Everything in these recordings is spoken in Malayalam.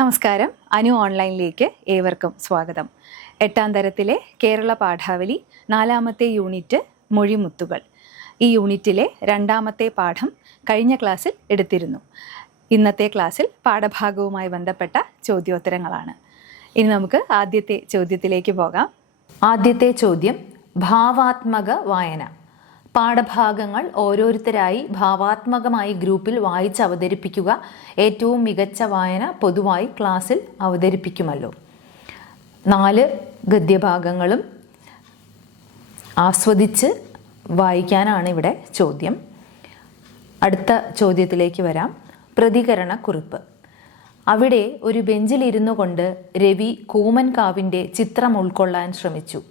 നമസ്കാരം. അനു ഓൺലൈനിലേക്ക് ഏവർക്കും സ്വാഗതം. എട്ടാം തരത്തിലെ കേരള പാഠാവലി നാലാമത്തെ യൂണിറ്റ് മൊഴിമുത്തുകൾ. ഈ യൂണിറ്റിലെ രണ്ടാമത്തെ പാഠം കഴിഞ്ഞ ക്ലാസ്സിൽ എടുത്തിരുന്നു. ഇന്നത്തെ ക്ലാസ്സിൽ പാഠഭാഗവുമായി ബന്ധപ്പെട്ട ചോദ്യോത്തരങ്ങളാണ്. ഇനി നമുക്ക് ആദ്യത്തെ ചോദ്യത്തിലേക്ക് പോകാം. ആദ്യത്തെ ചോദ്യം ഭാവാത്മക വായന. പാഠഭാഗങ്ങൾ ഓരോരുത്തരായി ഭാവാത്മകമായി ഗ്രൂപ്പിൽ വായിച്ച് അവതരിപ്പിക്കുക ഏറ്റവും മികച്ച വായന പൊതുവായി ക്ലാസ്സിൽ അവതരിപ്പിക്കുമല്ലോ. നാല് ഗദ്യഭാഗങ്ങളും ആസ്വദിച്ച് വായിക്കാനാണ് ഇവിടെ ചോദ്യം. അടുത്ത ചോദ്യത്തിലേക്ക് വരാം. പ്രതികരണ കുറിപ്പ് അവിടെ ഒരു ബെഞ്ചിലിരുന്നു കൊണ്ട് രവി കൂമൻകാവിന്റെ ചിത്രം ഉൾക്കൊള്ളാൻ ശ്രമിച്ചു.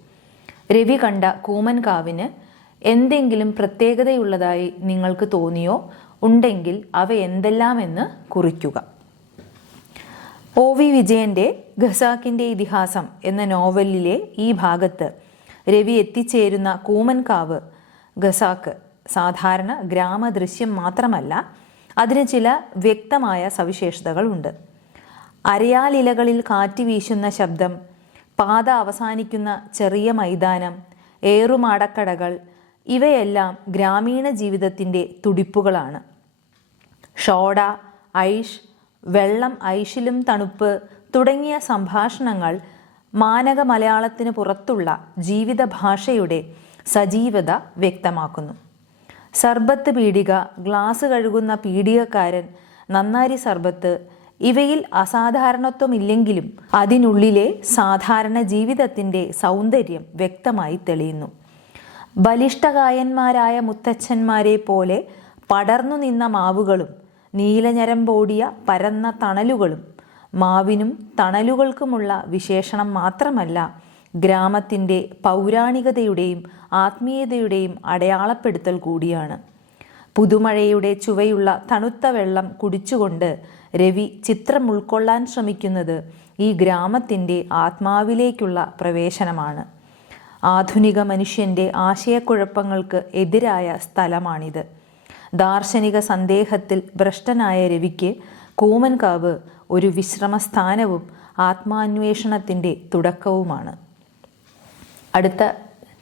രവി കണ്ട കൂമൻകാവിന് എന്തെങ്കിലും പ്രത്യേകതയുള്ളതായി നിങ്ങൾക്ക് തോന്നിയോ? ഉണ്ടെങ്കിൽ അവ എന്തെല്ലാമെന്ന് കുറിക്കുക. ഒ വി വിജയന്റെ ഖസാക്കിന്റെ ഇതിഹാസം എന്ന നോവലിലെ ഈ ഭാഗത്ത് രവി എത്തിച്ചേരുന്ന കൂമൻകാവ് ഖസാക്ക് സാധാരണ ഗ്രാമദൃശ്യം മാത്രമല്ല അതിന് ചില വ്യക്തമായ സവിശേഷതകളുണ്ട്. അരയാലിലകളിൽ കാറ്റ് വീശുന്ന ശബ്ദം പാത അവസാനിക്കുന്ന ചെറിയ മൈതാനം ഏറുമാടക്കടകൾ ഇവയെല്ലാം ഗ്രാമീണ ജീവിതത്തിന്റെ തുടിപ്പുകളാണ്. ഷോഡ ഐഷ് വെള്ളം ഐഷിലും തണുപ്പ് തുടങ്ങിയ സംഭാഷണങ്ങൾ മാനക മലയാളത്തിന് പുറത്തുള്ള ജീവിത ഭാഷയുടെ സജീവത വ്യക്തമാക്കുന്നു. സർബത്ത് പീടിക ഗ്ലാസ് കഴുകുന്ന പീടികക്കാരൻ നന്നാരി സർബത്ത് ഇവയിൽ അസാധാരണത്വമില്ലെങ്കിലും അതിനുള്ളിലെ സാധാരണ ജീവിതത്തിന്റെ സൗന്ദര്യം വ്യക്തമായി തെളിയുന്നു. ബലിഷ്ഠകായന്മാരായ മുത്തച്ഛന്മാരെ പോലെ പടർന്നു നിന്ന മാവുകളും നീലഞരമ്പോടിയ പരന്ന തണലുകളും മാവിനും തണലുകൾക്കുമുള്ള വിശേഷണം മാത്രമല്ല ഗ്രാമത്തിന്റെ പൗരാണികതയുടെയും ആത്മീയതയുടെയും അടയാളപ്പെടുത്തൽ കൂടിയാണ്. പുതുമഴയുടെ ചുവയുള്ള തണുത്ത വെള്ളം കുടിച്ചുകൊണ്ട് രവി ചിത്രം ഉൾക്കൊള്ളാൻ ശ്രമിക്കുന്നത് ഈ ഗ്രാമത്തിന്റെ ആത്മാവിലേക്കുള്ള പ്രവേശനമാണ്. ആധുനിക മനുഷ്യന്റെ ആശയക്കുഴപ്പങ്ങൾക്ക് എതിരായ സ്ഥലമാണിത്. ദാർശനിക സന്ദേഹത്തിൽ ഭ്രഷ്ടനായ രവിക്ക് കൂമൻകാവ് ഒരു വിശ്രമസ്ഥാനവും ആത്മാന്വേഷണത്തിന്റെ തുടക്കവുമാണ്. അടുത്ത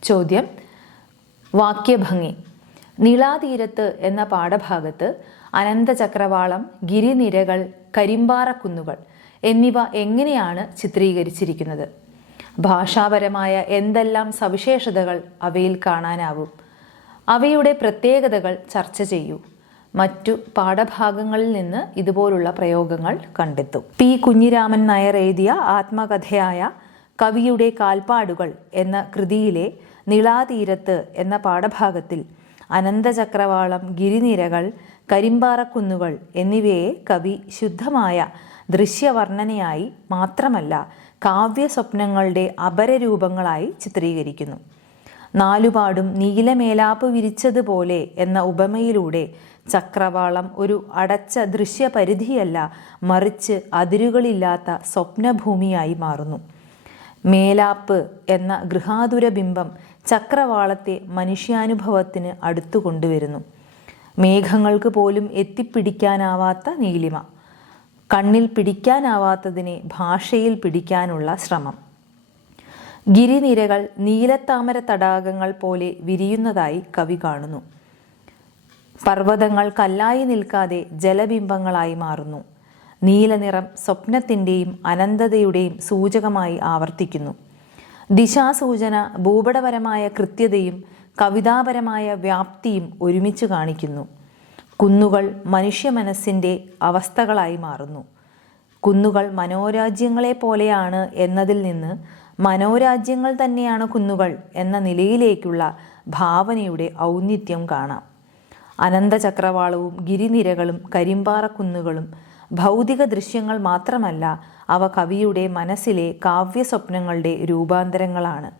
ചോദ്യം. വാക്യഭംഗി. നിളാതീരത്ത് എന്ന പാഠഭാഗത്ത് അനന്തചക്രവാളം ഗിരിനിരകൾ കരിമ്പാറക്കുന്നുകൾ എന്നിവ എങ്ങനെയാണ് ചിത്രീകരിച്ചിരിക്കുന്നത്? ഭാഷാപരമായ എന്തെല്ലാം സവിശേഷതകൾ അവയിൽ കാണാനാവും. അവയുടെ പ്രത്യേകതകൾ ചർച്ച ചെയ്യൂ. മറ്റു പാഠഭാഗങ്ങളിൽ നിന്ന് ഇതുപോലുള്ള പ്രയോഗങ്ങൾ കണ്ടെത്തും. പി. കുഞ്ഞിരാമൻ നായർ എഴുതിയ ആത്മകഥയായ കവിയുടെ കാൽപ്പാടുകൾ എന്ന കൃതിയിലെ നിളാതീരത്ത് എന്ന പാഠഭാഗത്തിൽ അനന്തചക്രവാളം ഗിരിനിരകൾ കരിമ്പാറക്കുന്നുകൾ എന്നിവയെ കവി ശുദ്ധമായ ദൃശ്യവർണനയായി മാത്രമല്ല കാവ്യസ്വപ്നങ്ങളുടെ അപരരൂപങ്ങളായി ചിത്രീകരിക്കുന്നു. നാലുപാടും നീലമേലാപ്പ് വിരിച്ചതുപോലെ എന്ന ഉപമയിലൂടെ ചക്രവാളം ഒരു അടച്ച ദൃശ്യപരിധിയല്ല മറിച്ച് അതിരുകളില്ലാത്ത സ്വപ്നഭൂമിയായി മാറുന്നു. മേലാപ്പ് എന്ന ഗൃഹാതുര ബിംബം ചക്രവാളത്തെ മനുഷ്യാനുഭവത്തിന് അടുത്തു കൊണ്ടുവരുന്നു മേഘങ്ങൾക്ക് പോലും എത്തിപ്പിടിക്കാനാവാത്ത നീലിമ. കണ്ണിൽ പിടിക്കാനാവാത്തതിനെ ഭാഷയിൽ പിടിക്കാനുള്ള ശ്രമം. ഗിരിനിരകൾ നീലത്താമര തടാകങ്ങൾ പോലെ വിരിയുന്നതായി കവി കാണുന്നു. പർവതങ്ങൾ കല്ലായി നിൽക്കാതെ ജലബിംബങ്ങളായി മാറുന്നു. നീലനിറം സ്വപ്നത്തിന്റെയും അനന്തതയുടെയും സൂചകമായി ആവർത്തിക്കുന്നു. ദിശാസൂചന ഭൂപടപരമായ കൃത്യതയും കവിതാപരമായ വ്യാപ്തിയും ഒരുമിച്ച് കാണിക്കുന്നു. കുന്നുകൾ മനുഷ്യ മനസ്സിന്റെ അവസ്ഥകളായി മാറുന്നു. കുന്നുകൾ മനോരാജ്യങ്ങളെ പോലെയാണ് എന്നതിൽ നിന്ന് മനോരാജ്യങ്ങൾ തന്നെയാണ് കുന്നുകൾ എന്ന നിലയിലേക്കുള്ള ഭാവനയുടെ ഔന്നിത്യം കാണാം. അനന്തചക്രവാളവും ഗിരിനിരകളും കരിമ്പാറക്കുന്നുകളും ഭൗതിക ദൃശ്യങ്ങൾ മാത്രമല്ല അവ കവിയുടെ മനസ്സിലെ കാവ്യസ്വപ്നങ്ങളുടെ രൂപാന്തരങ്ങളാണ്.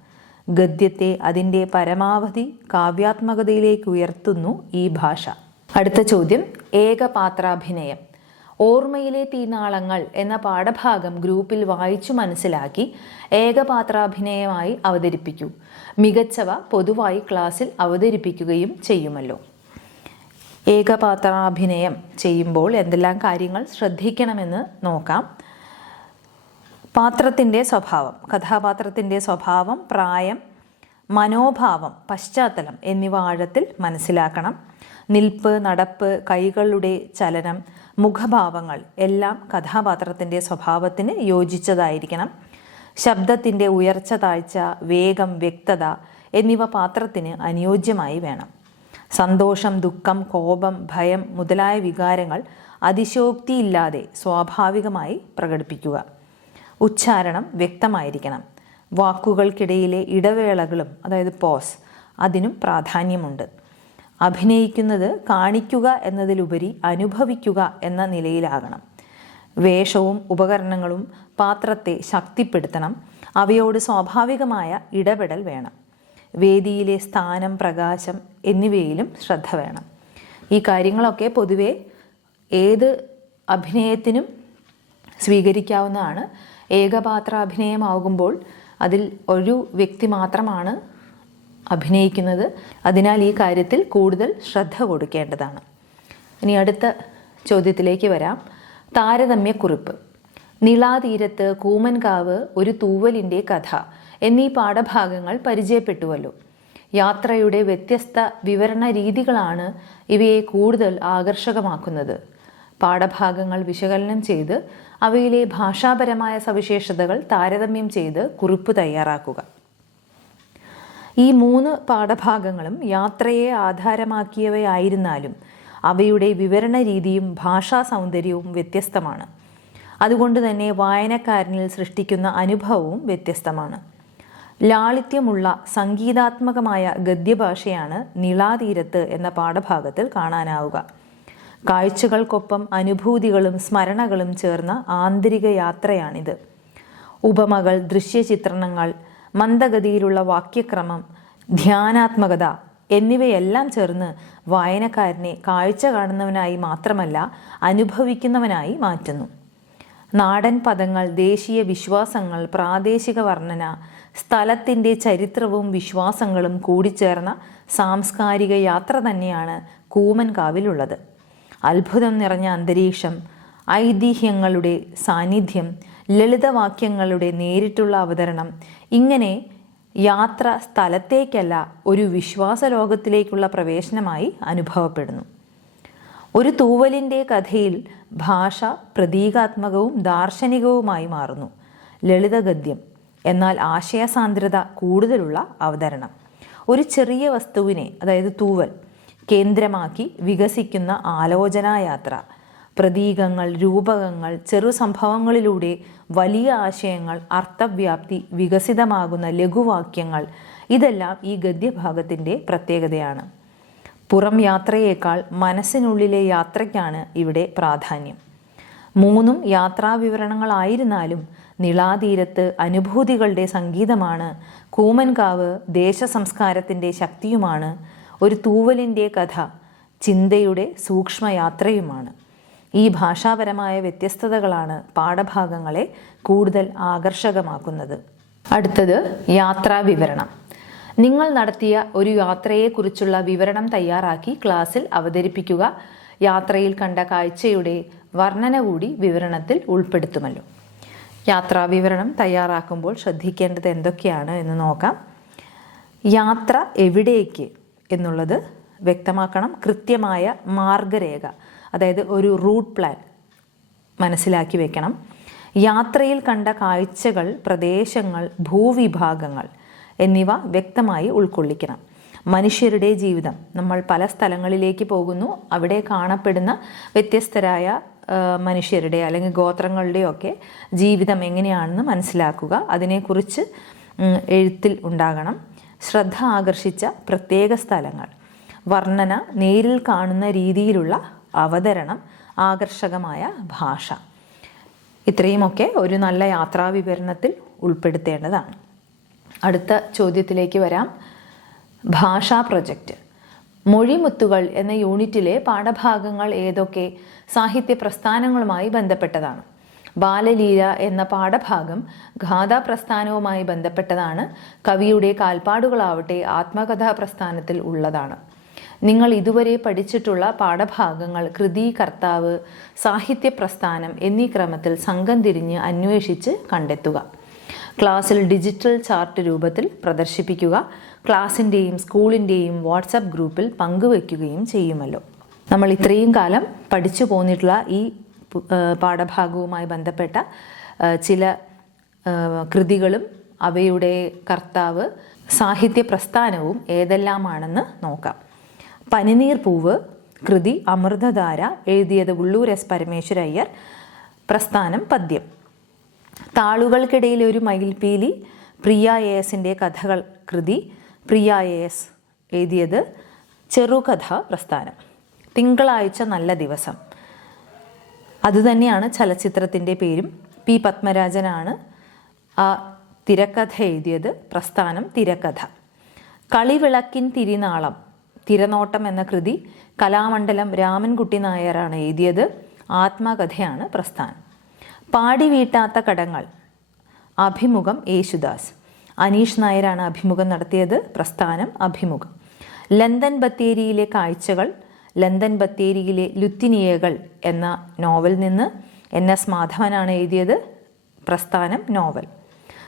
ഗദ്യത്തെ അതിന്റെ പരമാവധി കാവ്യാത്മകതയിലേക്ക് ഉയർത്തുന്നു ഈ ഭാഷ. അടുത്ത ചോദ്യം ഏകപാത്രാഭിനയം ഓർമ്മയിലെ തീനാളങ്ങൾ എന്ന പാഠഭാഗം ഗ്രൂപ്പിൽ വായിച്ചു മനസ്സിലാക്കി ഏകപാത്രാഭിനയമായി അവതരിപ്പിക്കൂ. മികച്ചവ പൊതുവായി ക്ലാസ്സിൽ അവതരിപ്പിക്കുകയും ചെയ്യുമല്ലോ. ഏകപാത്രാഭിനയം ചെയ്യുമ്പോൾ എന്തെല്ലാം കാര്യങ്ങൾ ശ്രദ്ധിക്കണമെന്ന് നോക്കാം. പാത്രത്തിന്റെ സ്വഭാവം കഥാപാത്രത്തിന്റെ സ്വഭാവം പ്രായം മനോഭാവം പശ്ചാത്തലം എന്നിവ ആഴത്തിൽ മനസ്സിലാക്കണം. നിൽപ്പ് നടപ്പ് കൈകളുടെ ചലനം മുഖഭാവങ്ങൾ എല്ലാം കഥാപാത്രത്തിന്റെ സ്വഭാവത്തിന് യോജിച്ചതായിരിക്കണം. ശബ്ദത്തിന്റെ ഉയർച്ച താഴ്ച വേഗം വ്യക്തത എന്നിവ പാത്രത്തിന് അനുയോജ്യമായി വേണം. സന്തോഷം ദുഃഖം കോപം ഭയം മുതലായ വികാരങ്ങൾ അതിശോക്തിയില്ലാതെ സ്വാഭാവികമായി പ്രകടിപ്പിക്കുക. ഉച്ചാരണം വ്യക്തമായിരിക്കണം. വാക്കുകൾക്കിടയിലെ ഇടവേളകളും അതായത് പോസ് അതിനും പ്രാധാന്യമുണ്ട്. അഭിനയിക്കുന്നത് കാണിക്കുക എന്നതിലുപരി അനുഭവിക്കുക എന്ന നിലയിലാകണം. വേഷവും ഉപകരണങ്ങളും പാത്രത്തെ ശക്തിപ്പെടുത്തണം. അവയോട് സ്വാഭാവികമായ ഇടപെടൽ വേണം. വേദിയിലെ സ്ഥാനം പ്രകാശം എന്നിവയിലും ശ്രദ്ധ വേണം. ഈ കാര്യങ്ങളൊക്കെ പൊതുവെ ഏത് അഭിനയത്തിനും സ്വീകരിക്കാവുന്നതാണ്. ഏകപാത്ര അഭിനയമാകുമ്പോൾ അതിൽ ഒരു വ്യക്തി മാത്രമാണ് അഭിനയിക്കുന്നത്. അതിനാൽ ഈ കാര്യത്തിൽ കൂടുതൽ ശ്രദ്ധ കൊടുക്കേണ്ടതാണ്. ഇനി അടുത്ത ചോദ്യത്തിലേക്ക് വരാം. താരതമ്യക്കുറിപ്പ്. നിളാതീരത്ത് കൂമൻകാവ് ഒരു തൂവലിന്റെ കഥ എന്നീ പാഠഭാഗങ്ങൾ പരിചയപ്പെട്ടുവല്ലോ. യാത്രയുടെ വ്യത്യസ്ത വിവരണ രീതികളാണ് ഇവയെ കൂടുതൽ ആകർഷകമാക്കുന്നത്. പാഠഭാഗങ്ങൾ വിശകലനം ചെയ്ത് അവയിലെ ഭാഷാപരമായ സവിശേഷതകൾ താരതമ്യം ചെയ്ത് കുറിപ്പ് തയ്യാറാക്കുക. ഈ മൂന്ന് പാഠഭാഗങ്ങളും യാത്രയെ ആധാരമാക്കിയവയായിരുന്നാലും അവയുടെ വിവരണ രീതിയും ഭാഷാ സൗന്ദര്യവും വ്യത്യസ്തമാണ്. അതുകൊണ്ട് തന്നെ വായനക്കാരനിൽ സൃഷ്ടിക്കുന്ന അനുഭവവും വ്യത്യസ്തമാണ്. ലാളിത്യമുള്ള സംഗീതാത്മകമായ ഗദ്യഭാഷയാണ് നിളാതീരത്ത് എന്ന പാഠഭാഗത്തിൽ കാണാനാവുക. കാഴ്ചകൾക്കൊപ്പം അനുഭൂതികളും സ്മരണകളും ചേർന്ന ആന്തരിക യാത്രയാണിത്. ഉപമകൾ ദൃശ്യചിത്രണങ്ങൾ മന്ദഗതിയിലുള്ള വാക്യക്രമം ധ്യാനാത്മകത എന്നിവയെല്ലാം ചേർന്ന് വായനക്കാരനെ കാഴ്ച കാണുന്നവനായി മാത്രമല്ല അനുഭവിക്കുന്നവനായി മാറ്റുന്നു. നാടൻ പദങ്ങൾ ദേശീയ വിശ്വാസങ്ങൾ പ്രാദേശിക വർണന സ്ഥലത്തിന്റെ ചരിത്രവും വിശ്വാസങ്ങളും കൂടിച്ചേർന്ന സാംസ്കാരിക യാത്ര തന്നെയാണ് കൂമൻകാവിലുള്ളത്. അത്ഭുതം നിറഞ്ഞ അന്തരീക്ഷം ഐതിഹ്യങ്ങളുടെ സാന്നിധ്യം ലളിതവാക്യങ്ങളുടെ നേരിട്ടുള്ള അവതരണം. ഇങ്ങനെ യാത്ര സ്ഥലത്തേക്കല്ല ഒരു വിശ്വാസ ലോകത്തിലേക്കുള്ള പ്രവേശനമായി അനുഭവപ്പെടുന്നു. ഒരു തൂവലിന്റെ കഥയിൽ ഭാഷ പ്രതീകാത്മകവും ദാർശനികവുമായി മാറുന്നു. ലളിതഗദ്യം എന്നാൽ ആശയസാന്ദ്രത കൂടുതലുള്ള അവതരണം. ഒരു ചെറിയ വസ്തുവിനെ അതായത് തൂവൽ കേന്ദ്രമാക്കി വികസിക്കുന്ന ആലോചനായാത്ര. പ്രതീകങ്ങൾ രൂപകങ്ങൾ ചെറു സംഭവങ്ങളിലൂടെ വലിയ ആശയങ്ങൾ അർത്ഥവ്യാപ്തി വികസിതമാകുന്ന ലഘുവാക്യങ്ങൾ ഇതെല്ലാം ഈ ഗദ്യഭാഗത്തിന്റെ പ്രത്യേകതയാണ്. പുറം യാത്രയേക്കാൾ മനസ്സിനുള്ളിലെ യാത്രയ്ക്കാണ് ഇവിടെ പ്രാധാന്യം. മൂന്നും യാത്രാവിവരണങ്ങളായിരുന്നാലും നിളാതീരത്ത് അനുഭൂതികളുടെ സംഗീതമാണ് കൂമൻകാവ് ദേശസംസ്കാരത്തിന്റെ ശക്തിയുമാണ് ഒരു തൂവലിന്റെ കഥ ചിന്തയുടെ സൂക്ഷ്മയാത്രയുമാണ്. ഈ ഭാഷാപരമായ വ്യത്യസ്തതകളാണ് പാഠഭാഗങ്ങളെ കൂടുതൽ ആകർഷകമാക്കുന്നത്. അടുത്തത് യാത്രാ വിവരണം. നിങ്ങൾ നടത്തിയ ഒരു യാത്രയെക്കുറിച്ചുള്ള വിവരണം തയ്യാറാക്കി ക്ലാസ്സിൽ അവതരിപ്പിക്കുക. യാത്രയിൽ കണ്ട കാഴ്ചയുടെ വർണന കൂടി വിവരണത്തിൽ ഉൾപ്പെടുത്തുമല്ലോ. യാത്രാ വിവരണം തയ്യാറാക്കുമ്പോൾ ശ്രദ്ധിക്കേണ്ടത് എന്തൊക്കെയാണ് എന്ന് നോക്കാം. യാത്ര എവിടേക്ക് എന്നുള്ളത് വ്യക്തമാക്കണം. കൃത്യമായ മാർഗരേഖ. അതായത് ഒരു റൂട്ട് പ്ലാൻ മനസ്സിലാക്കി വെക്കണം. യാത്രയിൽ കണ്ട കാഴ്ചകൾ പ്രദേശങ്ങൾ ഭൂവിഭാഗങ്ങൾ എന്നിവ വ്യക്തമായി ഉൾക്കൊള്ളിക്കണം. മനുഷ്യരുടെ ജീവിതം. നമ്മൾ പല സ്ഥലങ്ങളിലേക്ക് പോകുന്നു. അവിടെ കാണപ്പെടുന്ന വ്യത്യസ്തരായ മനുഷ്യരുടെ അല്ലെങ്കിൽ ഗോത്രങ്ങളുടെയോ ഒക്കെ ജീവിതം എങ്ങനെയാണെന്ന് മനസ്സിലാക്കുക. അതിനെക്കുറിച്ച് എഴുത്തിൽ ഉണ്ടാകണം. ശ്രദ്ധ ആകർഷിച്ച പ്രത്യേക സ്ഥലങ്ങൾ. വർണന നേരിൽ കാണുന്ന രീതിയിലുള്ള അവതരണം ആകർഷകമായ ഭാഷ. ഇത്രയുമൊക്കെ ഒരു നല്ല യാത്രാ വിവരണത്തിൽ ഉൾപ്പെടുത്തേണ്ടതാണ്. അടുത്ത ചോദ്യത്തിലേക്ക് വരാം. ഭാഷാ പ്രൊജക്റ്റ് മൊഴിമുത്തുകൾ എന്ന യൂണിറ്റിലെ പാഠഭാഗങ്ങൾ ഏതൊക്കെ? സാഹിത്യ പ്രസ്ഥാനങ്ങളുമായി ബന്ധപ്പെട്ടതാണ്. ബാലലീല എന്ന പാഠഭാഗം ഗാഥാ പ്രസ്ഥാനവുമായി ബന്ധപ്പെട്ടതാണ്. കവിയുടെ കാൽപ്പാടുകളാവട്ടെ ആത്മകഥാ പ്രസ്ഥാനത്തിൽ ഉള്ളതാണ്. നിങ്ങൾ ഇതുവരെ പഠിച്ചിട്ടുള്ള പാഠഭാഗങ്ങൾ കൃതി കർത്താവ് സാഹിത്യ പ്രസ്ഥാനം എന്നീ ക്രമത്തിൽ സംഘം തിരിഞ്ഞ് അന്വേഷിച്ച് കണ്ടെത്തുക. ക്ലാസ്സിൽ ഡിജിറ്റൽ ചാർട്ട് രൂപത്തിൽ പ്രദർശിപ്പിക്കുക. ക്ലാസ്സിന്റെയും സ്കൂളിന്റെയും വാട്സപ്പ് ഗ്രൂപ്പിൽ പങ്കുവയ്ക്കുകയും ചെയ്യുമല്ലോ. നമ്മൾ ഇത്രയും കാലം പഠിച്ചു പോന്നിട്ടുള്ള ഈ പാഠഭാഗവുമായി ബന്ധപ്പെട്ട ചില കൃതികളും അവയുടെ കർത്താവ് സാഹിത്യ പ്രസ്ഥാനവും ഏതെല്ലാമാണെന്ന് നോക്കാം. പനിനീർ പൂവ് കൃതി അമൃതധാര എഴുതിയത് ഉള്ളൂർ എസ് പരമേശ്വരയ്യർ പ്രസ്ഥാനം പദ്യം. താളുകൾക്കിടയിൽ ഒരു മയിൽപീലി പ്രിയ എ എസിന്റെ കഥകൾ കൃതി പ്രിയ എ എസ് എഴുതിയത് ചെറുകഥ പ്രസ്ഥാനം. തിങ്കളാഴ്ച നല്ല ദിവസം. അതുതന്നെയാണ് ചലച്ചിത്രത്തിന്റെ പേരും. പി പത്മരാജനാണ് ആ തിരക്കഥ എഴുതിയത്. പ്രസ്ഥാനം തിരക്കഥ. കളിവിളക്കിൻ തിരിനാളം. തിരനോട്ടം എന്ന കൃതി കലാമണ്ഡലം രാമൻകുട്ടി നായരാണ് എഴുതിയത്. ആത്മകഥയാണ് പ്രസ്ഥാനം. പാടി വീട്ടാത്ത കടങ്ങൾ. അഭിമുഖം യേശുദാസ്. അനീഷ് നായരാണ് അഭിമുഖം നടത്തിയത്. പ്രസ്ഥാനം അഭിമുഖം. ലണ്ടൻ ബത്തേരിയിലെ കാഴ്ചകൾ ലണ്ടൻ ബത്തേരിയിലെ ലുത്തിനിയകൾ എന്ന നോവൽ നിന്ന് എൻ എസ് മാധവനാണ് എഴുതിയത്. പ്രസ്ഥാനം നോവൽ.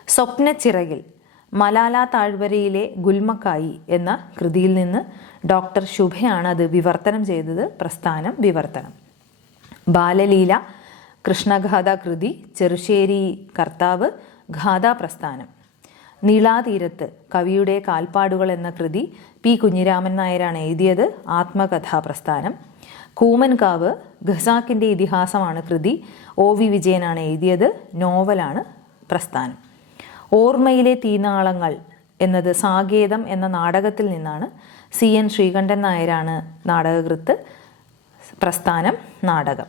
സ്വപ്നച്ചിറകിൽ. മലാല താഴ്വരയിലെ ഗുൽമക്കായി എന്ന കൃതിയിൽ നിന്ന് ഡോക്ടർ ശുഭയാണ് അത് വിവർത്തനം ചെയ്തത്. പ്രസ്ഥാനം വിവർത്തനം. ബാലലീല കൃഷ്ണഗാഥ കൃതി ചെറുശ്ശേരി കർത്താവ് ഗാഥാ പ്രസ്ഥാനം. നീളാതീരത്ത് കവിയുടെ കാൽപ്പാടുകൾ എന്ന കൃതി പി കുഞ്ഞിരാമൻ നായരാണ് എഴുതിയത്. ആത്മകഥാപ്രസ്ഥാനം കൂമൻകാവ് ഖസാക്കിന്റെ ഇതിഹാസമാണ് കൃതി. ഒ വി വിജയനാണ് എഴുതിയത്. നോവലാണ് പ്രസ്ഥാനം. ഓർമ്മയിലെ തീനാളങ്ങൾ എന്നത് സാകേതം എന്ന നാടകത്തിൽ നിന്നാണ് സി എൻ ശ്രീകണ്ഠൻ നായരാണ് നാടകകൃത്ത് പ്രസ്ഥാനം നാടകം.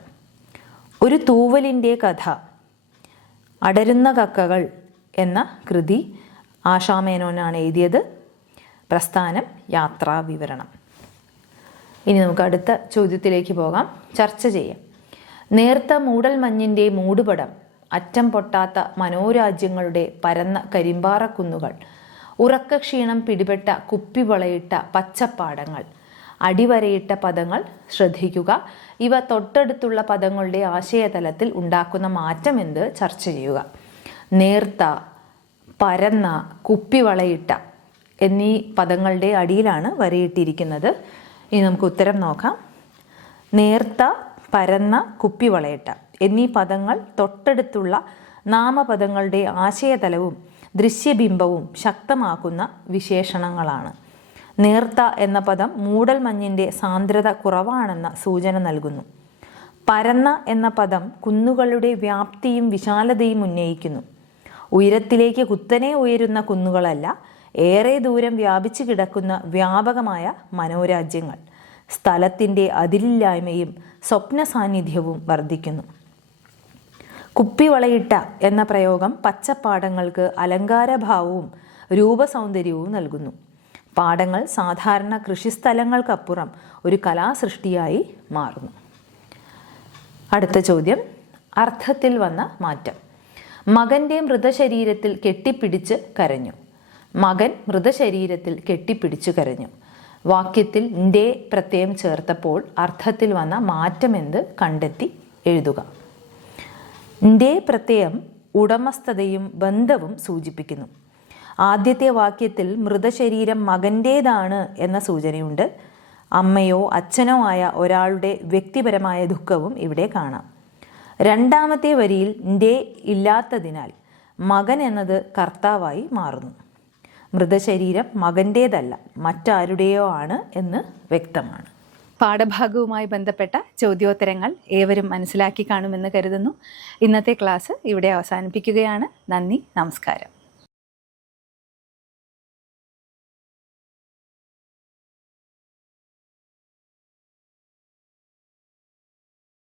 ഒരു തൂവലിന്റെ കഥ അടരുന്ന കക്കകൾ എന്ന കൃതി ആശാമേനോനാണ് എഴുതിയത്. പ്രസ്ഥാനം യാത്രാ വിവരണം. ഇനി നമുക്ക് അടുത്ത ചോദ്യത്തിലേക്ക് പോകാം. ചർച്ച ചെയ്യാം. നേർത്ത മൂടൽ മഞ്ഞിന്റെ മൂടുപടം അറ്റം പൊട്ടാത്ത മനോരാജ്യങ്ങളുടെ പരന്ന കരിമ്പാറക്കുന്നുകൾ. ഉറക്കക്ഷീണം പിടിപെട്ട കുപ്പിവളയിട്ട പച്ചപ്പാടങ്ങൾ. അടിവരയിട്ട പദങ്ങൾ ശ്രദ്ധിക്കുക. ഇവ തൊട്ടടുത്തുള്ള പദങ്ങളുടെ ആശയതലത്തിൽ ഉണ്ടാക്കുന്ന മാറ്റം എന്ത്? ചർച്ച ചെയ്യുക. നേർത്ത പരന്ന കുപ്പിവളയിട്ട എന്നീ പദങ്ങളുടെ അടിയിലാണ് വരയിട്ടിരിക്കുന്നത്. ഇനി നമുക്ക് ഉത്തരം നോക്കാം. നേർത്ത പരന്ന കുപ്പിവളയിട്ട. എന്നീ പദങ്ങൾ തൊട്ടടുത്തുള്ള നാമപദങ്ങളുടെ ആശയതലവും ദൃശ്യബിംബവും ശക്തമാക്കുന്ന വിശേഷണങ്ങളാണ്. നേർത്ത എന്ന പദം മൂടൽമഞ്ഞിന്റെ സാന്ദ്രത കുറവാണെന്ന സൂചന നൽകുന്നു. പരന്ന എന്ന പദം കുന്നുകളുടെ വ്യാപ്തിയും വിശാലതയും ഉന്നയിക്കുന്നു. ഉയരത്തിലേക്ക് കുത്തനെ ഉയരുന്ന കുന്നുകളല്ല ഏറെ ദൂരം വ്യാപിച്ചു കിടക്കുന്ന വ്യാപകമായ മനോരാജ്യങ്ങൾ. സ്ഥലത്തിന്റെ അതിരില്ലായ്മയും സ്വപ്ന സാന്നിധ്യവും വർദ്ധിക്കുന്നു. കുപ്പിവളയിട്ട എന്ന പ്രയോഗം പച്ചപ്പാടങ്ങൾക്ക് അലങ്കാരഭാവവും രൂപസൗന്ദര്യവും നൽകുന്നു. പാടങ്ങൾ സാധാരണ കൃഷിസ്ഥലങ്ങൾക്കപ്പുറം ഒരു കലാസൃഷ്ടിയായി മാറുന്നു. അടുത്ത ചോദ്യം. അർത്ഥത്തിൽ വന്ന മാറ്റം. മകന്റെ മൃതശരീരത്തിൽ കെട്ടിപ്പിടിച്ച് കരഞ്ഞു. മകൻ മൃതശരീരത്തിൽ കെട്ടിപ്പിടിച്ചു കരഞ്ഞു. വാക്യത്തിൽ ന്റെ പ്രത്യയം ചേർത്തപ്പോൾ അർത്ഥത്തിൽ വന്ന മാറ്റമെന്ത് കണ്ടെത്തി എഴുതുക. ന്റെ പ്രത്യയം ഉടമസ്ഥതയും ബന്ധവും സൂചിപ്പിക്കുന്നു. ആദ്യത്തെ വാക്യത്തിൽ മൃതശരീരം മകന്റേതാണ് എന്ന സൂചനയുണ്ട്. അമ്മയോ അച്ഛനോ ആയ ഒരാളുടെ വ്യക്തിപരമായ ദുഃഖവും ഇവിടെ കാണാം. രണ്ടാമത്തെ വരിയിൽ ന്റെ ഇല്ലാത്തതിനാൽ മകൻ എന്നത് കർത്താവായി മാറുന്നു. മൃതശരീരം മകന്റേതല്ല മറ്റാരുടെയോ ആണ് എന്ന് വ്യക്തമാണ്. പാഠഭാഗവുമായി ബന്ധപ്പെട്ട ചോദ്യോത്തരങ്ങൾ ഏവരും മനസ്സിലാക്കി കാണുമെന്ന് കരുതുന്നു. ഇന്നത്തെ ക്ലാസ് ഇവിടെ അവസാനിപ്പിക്കുകയാണ്. നന്ദി നമസ്കാരം.